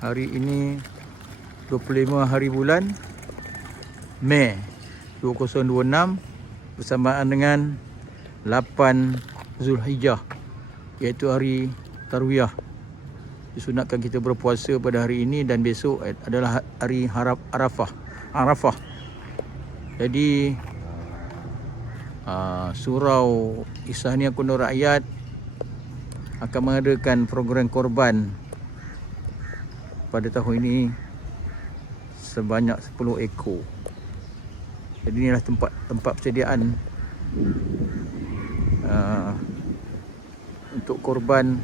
Hari ini 25 hari bulan Mei 2026 bersamaan dengan 8 Zulhijjah, iaitu hari Tarwiyah. Disunatkan kita berpuasa pada hari ini dan besok adalah hari Arafah. Jadi Surau Ihsaniyah Kundang Rakyat akan mengadakan program korban pada tahun ini sebanyak 10 ekor. Jadi inilah tempat persediaan untuk korban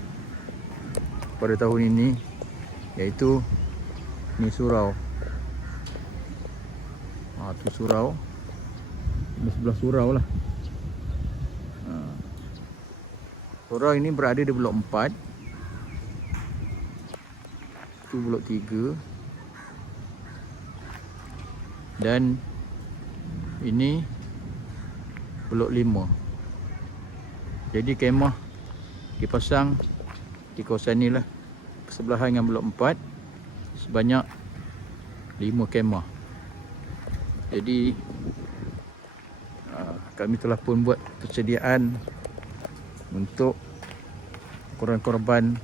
pada tahun ini, iaitu ni surau. Tu surau. Di sebelah surau lah. Surau ini berada di blok 4. Itu blok 3. Dan ini blok 5. Jadi kemah dipasang di kawasan ni lah, bersebelahan dengan blok 4, sebanyak 5 kemah. Jadi kami telah pun buat persediaan untuk korban-korban,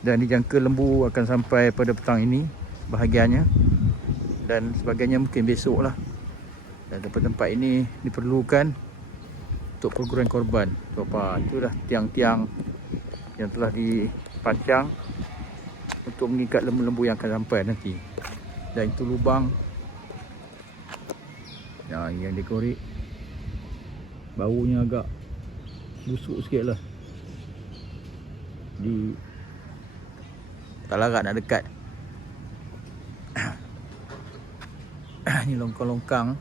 dan dijangka lembu akan sampai pada petang ini bahagiannya, dan sebagainya mungkin besok lah. Dan tempat-tempat ini diperlukan untuk program korban. Sebab itulah tiang-tiang yang telah dipancang untuk mengikat lembu-lembu yang akan sampai nanti. Dan itu lubang yang dikorek, baunya agak busuk sikit lah. Jadi tak larat nak dekat. Ni longkang-longkang.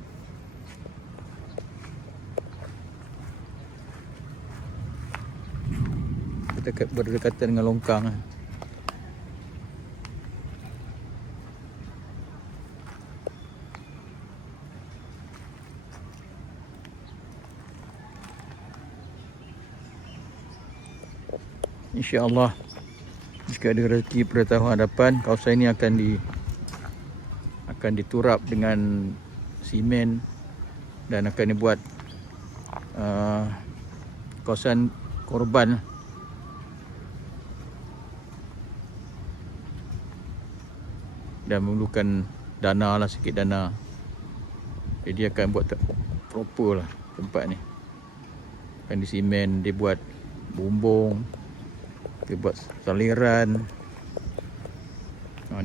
Kita berdekatan dengan longkang. InsyaAllah jika ada rezeki pada tahun hadapan, kawasan ini akan diturap dengan simen dan akan dibuat kawasan korban. Dan memerlukan dana lah, sikit dana. Jadi akan buat proper lah tempat ni. Akan disimen, dia buat bumbung, dia buat saliran.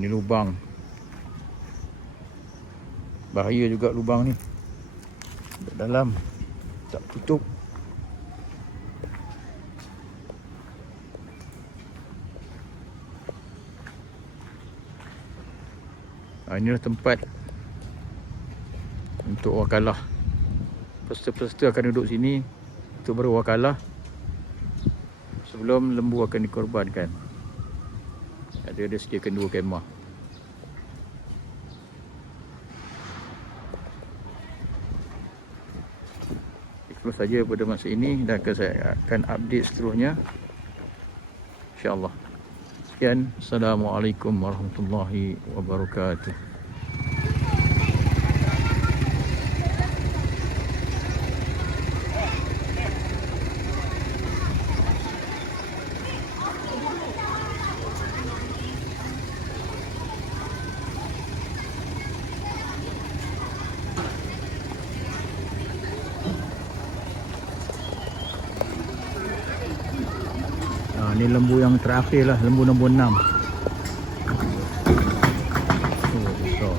Ni lubang. Bahaya juga lubang ni. Dalam tak tutup. Inilah tempat untuk wakalah. Peserta-peserta akan duduk sini untuk berwakalah sebelum lembu akan dikorbankan. Ada sediakan 2 kemah. Itu saja pada masa ini, dan saya akan update seterusnya, InsyaAllah. Sekian. Assalamualaikum warahmatullahi wabarakatuh. Ni lembu yang terakhir lah, lembu nombor 6. Besar.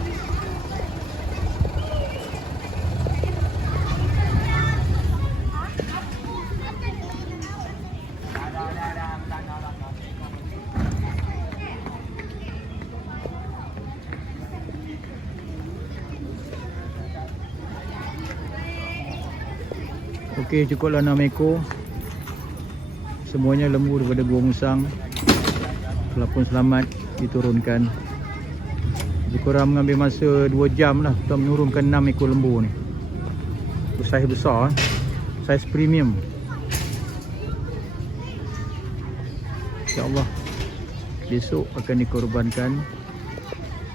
Okey, cukuplah 6 ekor. Semuanya lembu daripada Gua Musang. Telah pun selamat diturunkan. Lebih kurang mengambil masa 2 jam lah untuk menurunkan 6 ekor lembu ni. Saiz besar, saiz premium. InsyaAllah besok akan dikorbankan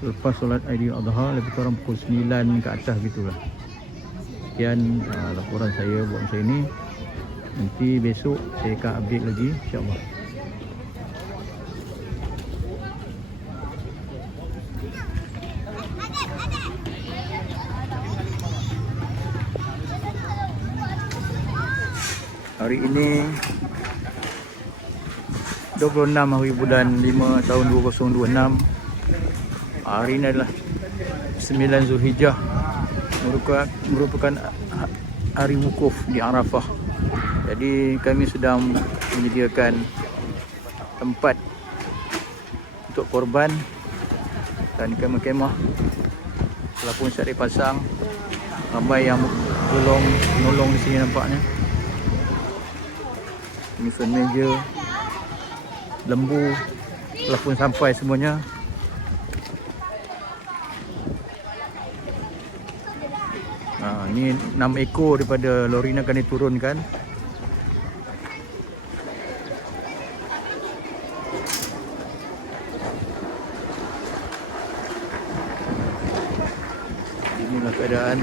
Lepas solat Aidiladha lebih kurang pukul 9 ke atas gitulah. Sekian laporan saya buat masa ini. Nanti besok saya akan update lagi, insya-Allah. Hari ini 26 hari bulan 5 tahun 2026. Hari ini adalah 9 Zulhijjah, merupakan hari wukuf di Arafah. Jadi kami sedang menyediakan tempat untuk korban dan kemah-kemah telah pun siap dipasang. Ramai yang menolong di sini nampaknya. Ini meja, lembu telah pun sampai semuanya. Ini 6 ekor daripada lori ini akan diturunkan. Inilah keadaan.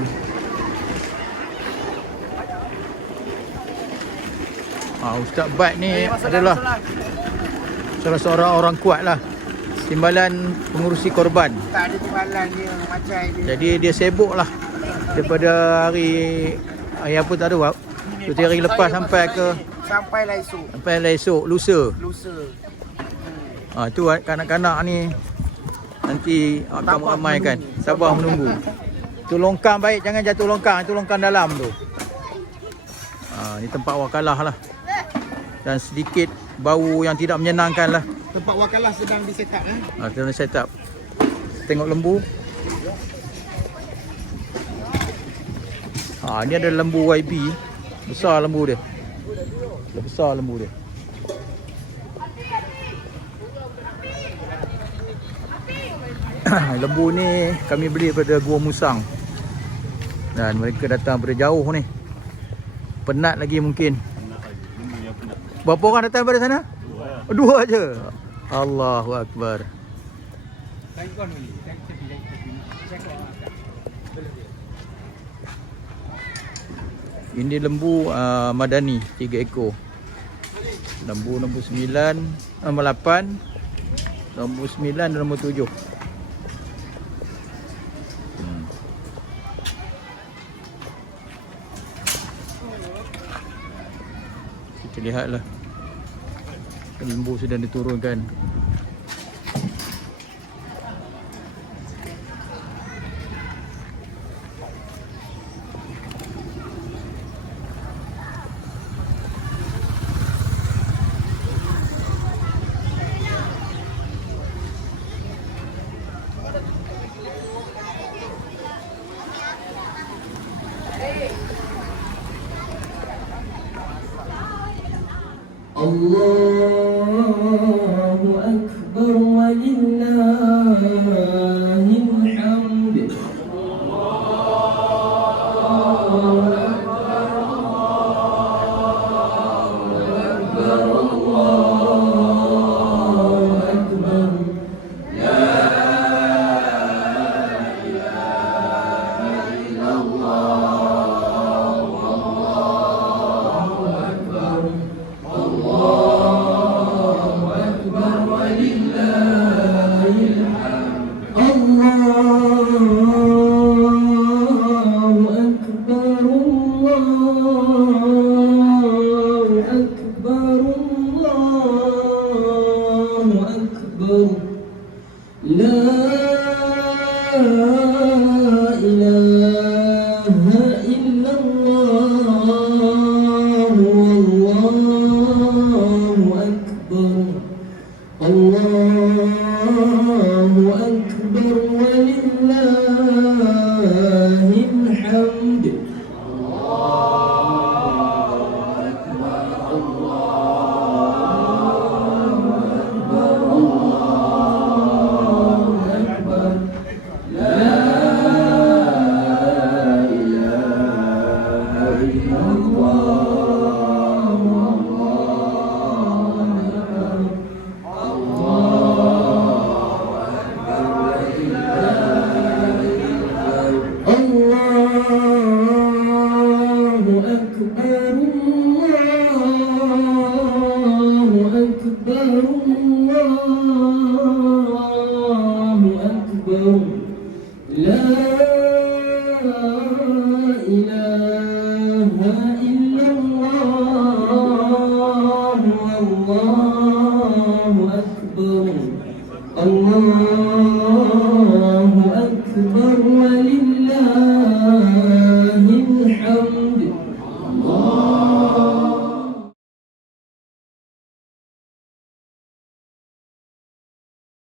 Ustaz Bat ni adalah salah seorang orang kuat lah, timbalan pengurusi korban. Tak ada timbalan dia macam dia. Jadi dia sibuk lah daripada hari apa tak ada, cuti hari lepas sampai lah esok lusa. Tu kanak-kanak ni nanti akan meramaikan. Sabar menunggu. Tu longkang baik, jangan jatuh longkang. Itu longkang dalam tu. Ni tempat wakalah lah. Dan sedikit bau yang tidak menyenangkan lah. Tempat wakalah sedang di-set up sedang set up. Tengok lembu. Ni ada lembu YB. Besar lembu dia. Besar lembu dia. Lembu ni kami beli daripada Gua Musang. Dan mereka datang dari jauh ni. Penat lagi mungkin. Berapa orang datang daripada sana? Dua je. Allahu Akbar. Ini lembu Madani 3 ekor. Lembu nombor 9, nombor 8, nombor 9 dan nombor 7. Kita lihatlah. Lembu sedang diturunkan. Allahu Akbar walillahil hamd. ولله